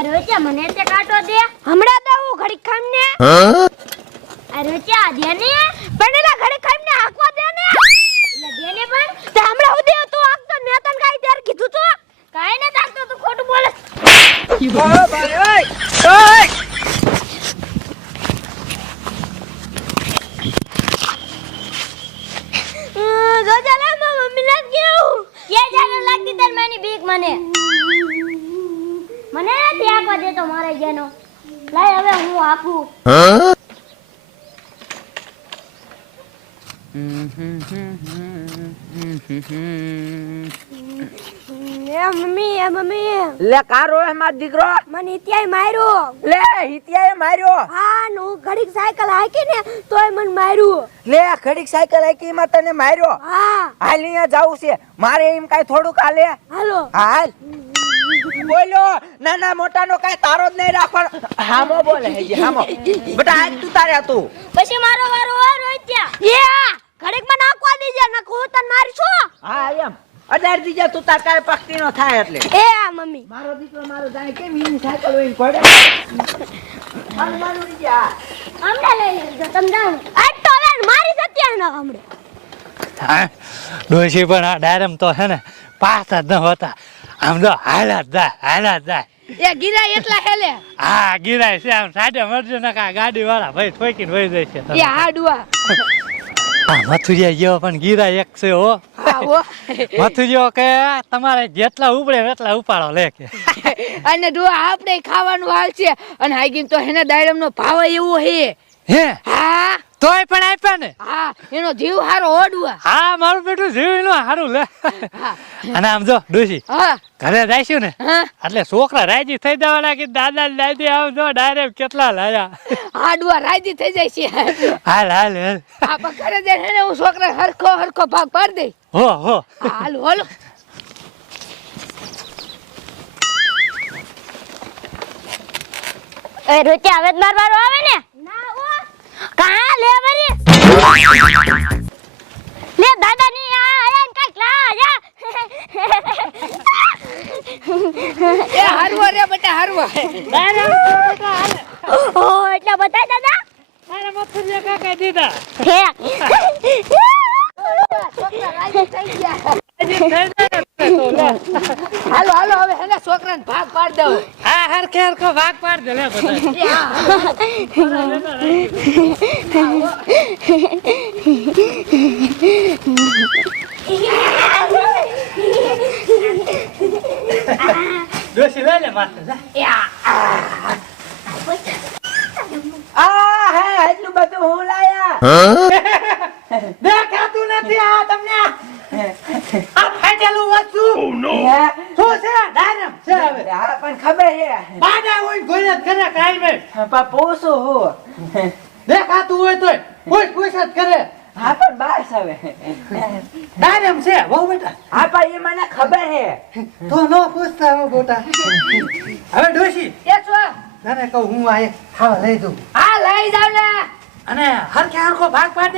અરે ચા મને તે કાટો દે. હમણાં દઉં ઘડીક ખાઈને અરે રોચા દે ને. પણ એલા ઘડીક ખાઈને હાકવા દે ને. એટલે દે ને પણ. તે હમણાં દે તું હાંકતો મે તન કાઈ ત્યારે કીધું તો. કાઈ ન તાકતો તું ખોટું બોલે. ઓ ભાઈ ઓય. ઓય. હું આપું. એ મમ્મી એ મમ્મી. લે કારો હે માર દીકરો. મને ત્યાંય માર્યો. લે હિતિયાએ માર્યો. હા ને ઘડીક સાયકલ હાકી ને તોય મને માર્યું. લે ઘડીક સાયકલ હાકી માં તને માર્યો. હા. હાલ અહીંયા જાવું છે. મારે એમ કાઈ થોડુંક હાલે. હાલો. હાલ. બોલો નાના મોટા નો કાઈ તારો જ નહીં રાખવાનો. હામો બોલે હે હામો. બેટા આજ તું તારે હતું. પછી મારો વારો હોય ત્યાં. એ ઘડીકમાં નાખવા દેજે નકર તન મારીશું. હા એમ. અઢાર દીજે તું તાર કાય પક્ષી નો થાય એટલે. એ આ મમ્મી. મારો દીકરો મારો જાય કેમ એની સાયકલ હોય પડે? મારું મારું નહીં જા. લઈ લેજો તમે આજ તો હવે મારી સત્યા ના હમણે. હા ડોશી પણ આ ડાયરમ તો હે ને પાસ જ ન હોતા. આમ તો હાલા જાય હાલા જાય એ ગીરા એટલા હેલે. હા ગિરાય છે આમ સાડે મરજો ને કા ગાડી વાળા ભાઈ ઠોકીને વહી જાય છે. એ હાડવા આ મથુરિયા જેવો પણ ગિરાય એક છે હો. મથુરિયો કે તમારે જેટલા ઉપડે એટલા ઉપાડો લે કે. અને જો આપણે ખાવાનું હાલ છે. અને હાઈગીન તો એને દાયરમ નો ભાવ એવો હે. હે? હા? તોય પણ આપ્યા ને? હા એનો જીવ હારો ઓડવા. હા મારું બેટું જીવ એનો સારું લે. અને આમ જો ડોશી હા. ઘરે જઈશું ને? એટલે છોકરા રાજી થઈ જવાના કે દાદા દાદી આમ જો ડાયરેક્ટ કેટલા લાયા? આડવા રાજી થઈ જાય છે. હાલ હાલ હાલ. આપા ઘરે જાય ને હું છોકરા હરખો હરખો ભાગ પાડી દઈ હો હો. હાલો હોલો. એ રોચે આવે જ માર આવે ને? કા લે વરી? લે દાદા ની આ આયા ને કાઈક લા જા એ હારવા રે બેટા હારવા. ઓ એટલા બતાય દાદા? મારા મથુરિયા કાકા દીધા. હે. છોકરા રાજી થઈ ગયા. હાલો હાલો હવે હેને છોકરાને ભાગ પાડ દઉં. હા હરખે હરખો ભાગ પાડ દે લે બધા. એ હા ડોશી લે લે માથે જા. આ હે એટલું બધું હું લાયા દેખાતું નથી આ તમને આ ફાટેલું વસ્તુ હે? શું છે ડાયરમ છે હવે હા પણ ખબર છે બાડા હોય ગોળે કરે કાઈ મે. પણ પૂછું હું. દેખાતું હોય તોય કોઈ કરે હા પણ બસ હવે. ડાયરમ છે બહુ બેટા. હા પણ એ મને ખબર છે તો નો પૂછતા હો બોટા હવે ડોશી એ છો. તને કહું હું આ ખાવા લઈ દઉં હા લઈ જાવ ને. અને હરખે હરખો ભાગ પાડ.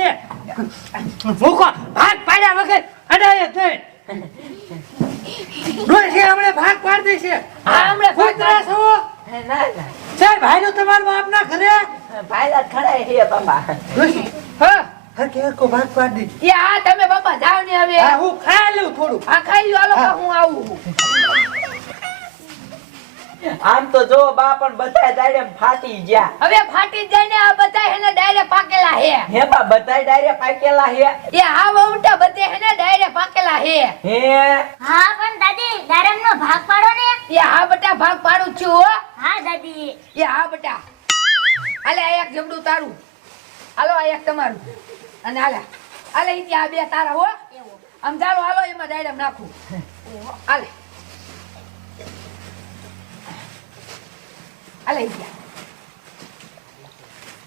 મૂકો ભાગ પાડ્યા વગર અડાય જ નહીં. ડોશી હમણે ભાગ પાડ છે? હમણાં કોઈ કૂતરા છો? ના ના. સાહેબ ભાઈનો તમારો બાપ ના ઘરે ભાઈલા ખડા હે બાબા હા? હા કે કો ભાગ પાડ દે એ આ તમે બાપા જાવ ને હવે. હું ખાઈ લઉં થોડું આ ખાઈ લો હું આવું. આમ તો જો બા પણ બધા ડાયરે ફાટી ગયા. હવે ફાટી જાય ને આ બધા એને ડાયરે પાકેલા હે. હે બા બધા ડાયરે પાકેલા હે? એ હા વહુટા બધે એને ડાયરે પાકેલા હે. હે? હા પણ દાદી ડાયરમ નો ભાગ પાડો ને. એ હા બટા ભાગ પાડું છું હો. હા દાદી. એ હા બટા. આલે આ એક જમડું તારું. હાલો આ એક તમારું. અને હાલે હાલે ઇતિ આ બે તારા હો. આમ ચાલો હાલો એમાં ડાયરેક્ટ નાખું. હાલે.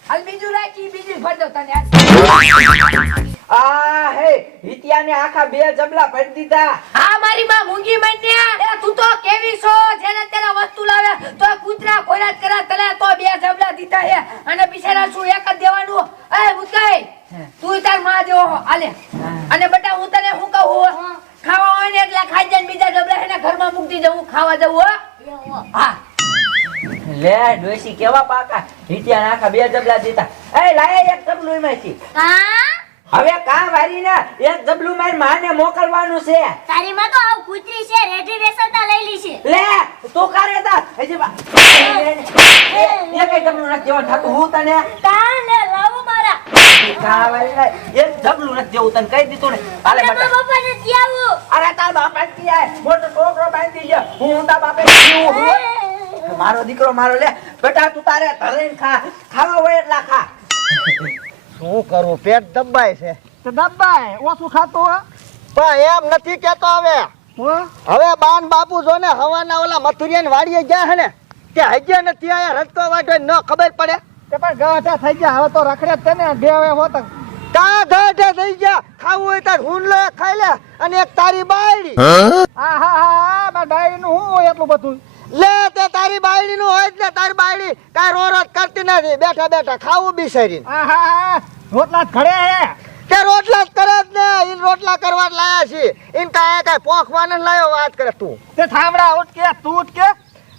હાલ બીજું રાખી બીજું ભર દો તને આ હે હિતિયાને આખા બે જબલા ભરી દીધા. હા મારી માં મૂંગી મન્યા એ તું તો કેવી છો? જેને તેના વસ્તુ લાવે તો કૂતરા ખોરાક કરા તને તો બે જબલા દીધા હે. અને બિચારા શું એક જ દેવાનું? એ મુકાઈ તું તારમાં જેવો આલે અને બટા હું તને શું કહું ખાવા હોય ને એટલે ખાઈ જાય ને બીજા જબલા એને ઘરમાં મૂકી દઉં ખાવા જવું હો. હા. લે ડોસી કેવા પાકા? હિટિયા નાખા બે જબલા દીધા. એ લાય એક જબલું એમાંથી કા હવે કા વારી ને એક જબલું મારી માને મોકલવાનું છે? તારી માં તો આવ કૂતરી છે રેડી વેસતા લઈ લી છે લે તું કરે તા. હજી બા- એ કઈ જબલું નથી દેવા થાતું હું તને કા ને લાવું મારા. કા વારી ને એક જબલું નથી દેવું તને કહી દીધું ને. હાલે મારા બાપા ને ત્યાં અરે તાર બાપા આય? મોટો છોકરો બાંધી ગયો હું તાર બાપે જીવું હું. મારો દીકરો મારો લે બેટા તું તારે ધરીને ખા. ખાવા હોય એટલા ખા. શું કરું? પેટ દબાય છે. તો દબાય. ઓછું ખાતો પણ એમ નથી કેતો હવે. હવે બાન બાપુ જો ને હવાના ઓલા મથુરિયાની વાડીએ ગયા હે ને તે હજે નથી આયા રસ્તો વાટો ન ખબર પડે. તે પણ ગાંઠા થઈ ગયા. હવે તો રખડે જ છે ને. બે હવે હોત કા ઘાટે થઈ ગયા? ખાવું હોય તાર હું લે ખાઈ લે અને એક તારી બાયડી. હા હા હા મારા ડાયરી નું હું એટલું બધું. લે તે તારી બાયડી નું હોય ને તારી બાયડી કઈ રો રોજ કરતી નથી. બેઠા બેઠા ખાવું બિસારી રોટલા જ હે. તે રોટલા જ કરે જ ને. ઈન રોટલા કરવા લાયા છે. ઈન કાંઈ કાય પોખવાને લાયો વાત કરે તું. તે થાંભળા ઉઠકે તું ઉઠકે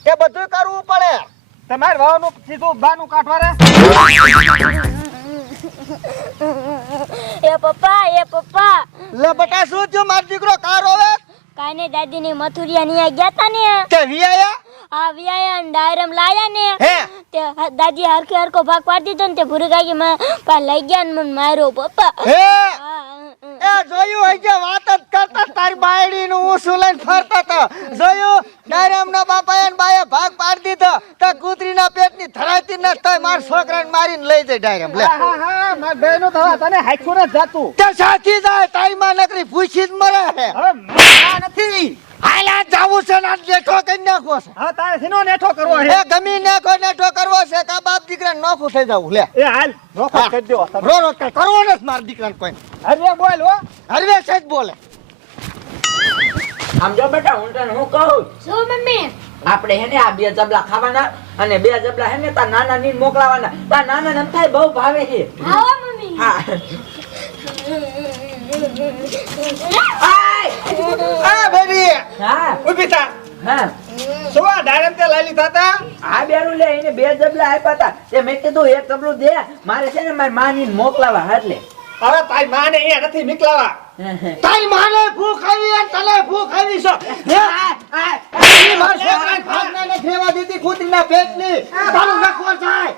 તે બધું કરવું પડે. તમારે વાવનું સીધું બાનું કાઢવા રે? એ પપ્પા એ પપ્પા. લે બટા શું થયું? મારો દીકરો કાર રોવે કાઈને દાદી ની મથુરિયા ની? ગયા તા ને તે વિયા આ વિયા ને ડાયરમ લાયા ને. હે? તે દાદી હરખે હરખો ભાગ પાડી દીધો ને તે ભૂરી કાકી માં પા લઈ ગયા ને મને માર્યો પપ્પા. હે. એ જોયું હોય કે વાત જ કરતા તારી બાયડી નું હું શું લઈને ફરતો તો જોયું? ડાયરમ ના બાપા ને બાએ ભાગ પાડી દીધો. તો કૂતરી ના પેટની ધરાતી ન તોય માર છોકરાને મારીને લઈ જાય ડાયરમ. લે. હા હા હા બેનો તો તને હાખ્યું ને જાતું. તે સાચી જાય તારી માં નકરી પૂછી જ મરે હે. હવે મારા નથી. હાલા જાવું છે ને નેઠો કરી નાખવો છે. હા તારે સીનો નેઠો કરવો છે? એ ગમી નાખો નેઠો કરવો છે કા બાપ દીકરા નોખું થઈ જવું. લે. એ હાલ નોખો. કરી દો રો રો કઈ કરવો ને માર દીકરા કોઈ. અરે બોલ હો. હરવે છે જ બોલે. આમ જો બેટા હું તને હું કહું શું મમ્મી. આપણે હે ને આ બે જબલા ખાવાના અને બે જબલા હે ને તાર નાના ની મોકલાવાના. તાર નાના ને થાય બહુ ભાવે છે. હા મમ્મી. હા. આ બેબી હા. ઊભી થા. હા. સુવા ડાયરેમ તે લઈ લીધા તા આ બેરું લે એને બે જબલા આપ્યા હતા. તે મેં કીધું એક જબલું દે. મારે છે ને મારી માની મોકલાવા એટલે હવે તારી માને અહીંયા નથી નીકળાવા. તારી માને ભૂખ આવી અને તને ભૂખ આવી છો. ખેવા. દીધી કૂતરીના પેટની. તારું નખો જાય.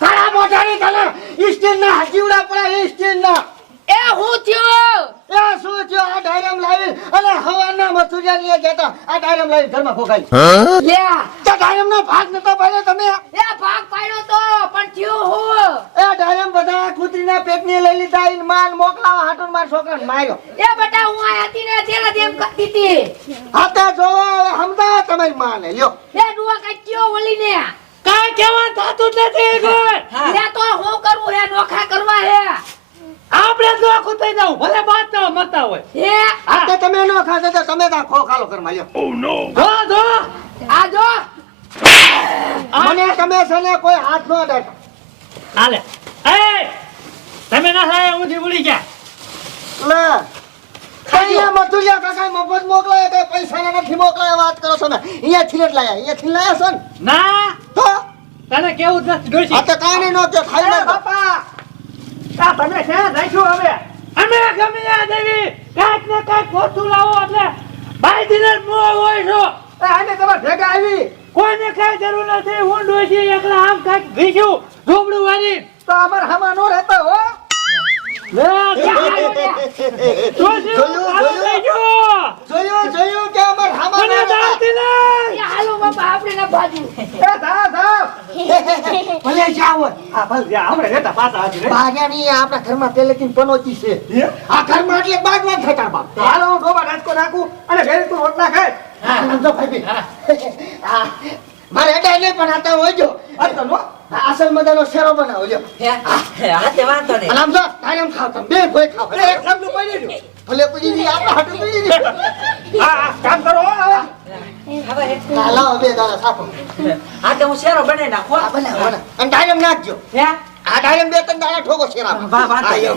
તારા મોઢાની તને ઈસ્ટીલના હજીવડા પડે, સ્ટીલના. એ હું થયું? એ શું થયું? આ ડાયરામ લાવી અને હવારના મથુરિયા લઈ આ ડાયરામ લાવી ઘરમાં ફોકાઈ. લે. તે ડાયરામનો ભાગ નતો પાડ્યો તમે? એ ભાગ પાડ્યો તો પણ થયું હું? એ ડાયરામ બધા કૂતરીના પેટની લઈ લીધા ઈન માલ મોકલાવા હાટું મારા છોકરાને માર્યો. એ બેટા હું આ હતી ને ત્યારે તેમ કરતી હતી. હાથે જોવો હવે સમજાવો તમારી માને. લ્યો. એ ડુઆ કઈ કયો ઓલી ને કાંઈ કહેવા થતું નથી કોઈ. લે તો હું કરું હે નોખા કરવા હે. થઈ જાવ ભલે બાતના મરતા હોય. હે? હાથે તમે નો ખાતે તો તમે ત્યાં ખો ખાલો કરવા લ્યો. જો જો. આ જો. મને તમે સને કોઈ હાથ નો અડાડો હાલે. એ તમે ના થાય ઊંધી ભૂલી ગયા. લે. અહીંયા મથુરિયા કાકા મફત મોકલાય કે પૈસા નથી મોકલાય વાત કરો તમે અહીંયા થી જ લાયા અહીંયા થી લાયા છો ને. ના. તો? તને કેવું દસ ડોશી આ તો કાઈ નો કે ખાઈ બાપા આ તમે છે રાખ્યો હવે. અમે ગમે ત્યાં દેવી કાંઈક ને કાંઈક ઓછું લાવો એટલે ભાઈ દિને મો હોય છો. આને તમાર ભેગા આવી. કોઈને કાંઈ જરૂર નથી હું છે એકલા આમ કાંઈક ભીખ્યું ઝૂબડું વાળી તો અમાર હમા નો રહેતો હો. જોયું, ગયો. જોયું. જોયું કે મને ના નહીં. એ હાલો બાપા આપણે ના બાજુ એ જા જા ભલે જાવ આ ભલ જા હમણે રહેતા પાછા હજી રે. બારિયાની આપણા ઘરમાં પહેલેથી પનોતી છે. આ ઘરમાં એટલે બાગવાન થતા બાપ. હાલો હું ડોબા નાચકો નાખું અને ઘરે તું રોટલા ખાય. સમજો ભાઈ આ મારે અડાય નહીં પણ આતા જો. નો. અસલ મજાનો શેરો બનાવજો જો. હાથે વાંધો નહીં. આમ જો ખાવ તમે. બે ભોય ખાવ. અરે એક પડી ગયું ભલે પૂજી દી આપણે હટ પૂજી દી હા હા, કામ કરો હો હવે હા લાવો બે દાડા સાફો હાથે હું શેરો બને નાખો આ બનાવો બનાવો. અને ડાયરેમ નાખજો. હે? આ ડાયરેમ બે ત્રણ દાડા ઠોકો શેરા વાહ, વાહ, હા, એમ.